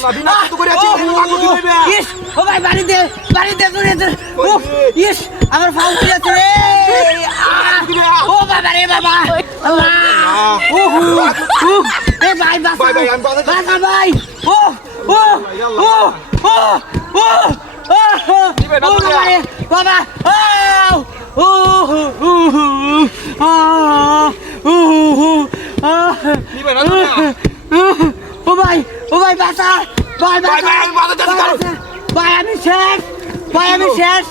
ইস ও, ও, ও ভাই বাড়ি দে বাড়ি দে দূরে দূরে ইস আমার ফাউ দিয়ে আছে রে। ও বাবা রে বাবা। আল্লাহ ও হু এ ভাই বাসা যাচ্ছি। বাসা ভাই। ও ও ও ও ও ও বাবা রে বাবা। ও ও ও দিবে না তুমি? ও ও ভাই বাসা ভাই ভাই, আমি শেষ ভাই আমি শেষ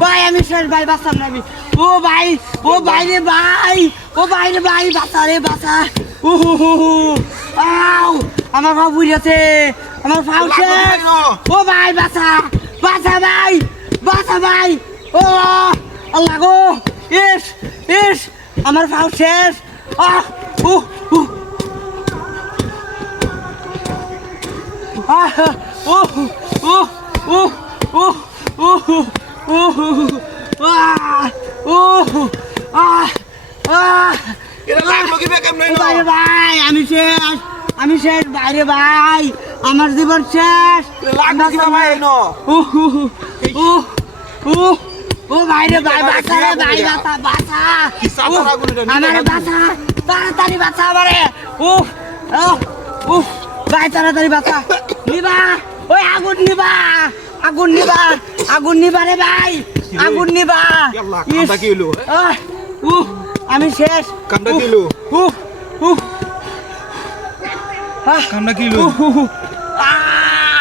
ভাই আমি শেষ ভাই বাসাম না আমি। ও ভাই ও ভাই রে ভাই ও ভাই রে ভাই বাসা রে বাসা ও হু হু আউ আমার ভাব বুঝেছে আমার ভাব শেষ? ও ভাই বাসা বাসা ভাই বাসা ভাই। ও আল্লাহ গো ইস ইস আমার ভাব শেষ। আহ উ উ আমি শেষ আমি শেষ বাইরে ভাই আমার জীবন শেষ ও বাইরে ভাই বাসা রে ভাই বাসা বাসা আমার। বাসা তাড়াতাড়ি বাসা আমারে ও ও ভাই তাড়াতাড়ি বাসা নিবা ওই আগুন নিবা আগুন নিবা আগুন নিবা রে ভাই আগুন নিবা উহ, আমি শেষ কামটা উহ, কি হলো? উহ, উহ। আহ, কামটা কি হলো? উহ, উহ, উহ।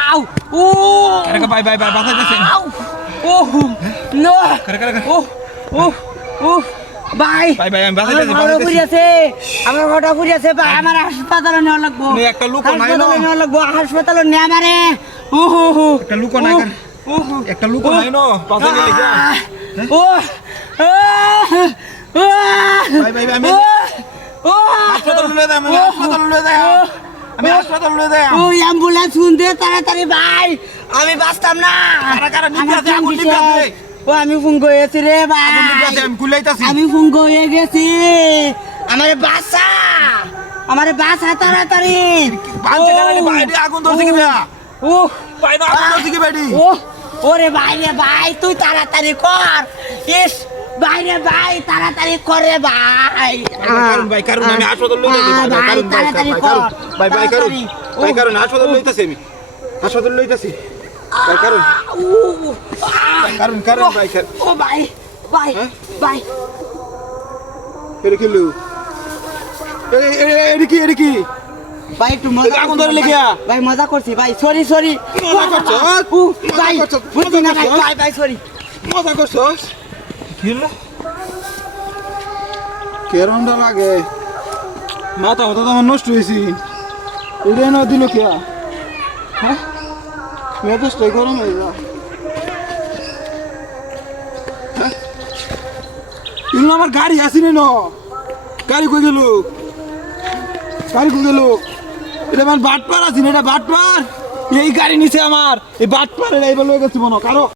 আউ, উহ। কারে ভাই ভাই বাসায় যাচ্ছেন Au! Oh! No! কারে কারে কারে? Oh! Oh! ভাই ভাই, ভাই, আমি বাসায় যাচ্ছি, আছে আমার ঘরটা পুড়ে আছে ভাই আমার হাসপাতালে নেওয়া লাগবো নে, একটা লুকো নাই না? হাসপাতালে নেওয়া লাগবো হাসপাতালে নে আমারে ও হো হো একটা লুকো নাই কেন? একটা লুকো নাই নো বাসায় গেলে কি? ও ভাই, ভাই, ভাই, আমি- ও হাসপাতালে লয়ে যাই, আমি হাসপাতালে লয়ে যাই। আমি হাসপাতালে লয়ে যাই। ওই অ্যাম্বুলেন্স শুনতে তাড়াতাড়ি ভাই আমি বাঁচতাম না কারা কারা ও আমি ফোন করেছি রে ভাই। আমি ফোন করে গেছি। আমার বাসা আমার বাসা তাড়াতাড়ি। আগুন ধরছে কি? ও বাইরে আগুন ধরছে কি বেডি? ও ওরে বাইরে ভাই তুই তাড়াতাড়ি কর। ইস বাইরে ভাই তাড়াতাড়ি করে ভাই। ভাই, কারণ ভাই, কারণ আমি হাসপাতালে যাচ্ছি, ভাই, ভাই, ভাই, কারণ, ভাই, তাড়াতাড়ি কর, ভাই, ভাই, কারণ। ভাই, কারণ, হাসপাতালে লইতাছি আমি। হাসপাতালে লইতাছি। ভাই, কারণ, কারণ, কারণ, ভাই। ও ভাই ভাই? ভাই এটা কি লু? এটা কি, এটা কি? ভাই একটু মজা আগুন করছি, ধরে ভাই। ভাই মজা করছি ভাই সরি সরি মজা করছ? ভাই করছ? বুঝছি না ভাই ভাই ভাই সরি মজা করছস? কি হলো? কেরমটা লাগে মাথা হতো তো আমার নষ্ট হয়েছি এটা না দিল কে হ্যাঁ মেজাজটাই গরম হয়ে যা হ্যাঁ? এগুলো আমার গাড়ি আসিনি ন। গাড়ি কই গেল? গাড়ি কই গেল? এটা আমার বাটপার আছি না, এটা বাটপার? এই গাড়ি নিছে আমার। এই বাটপার এইবার লয়ে গেছি মনে কারও।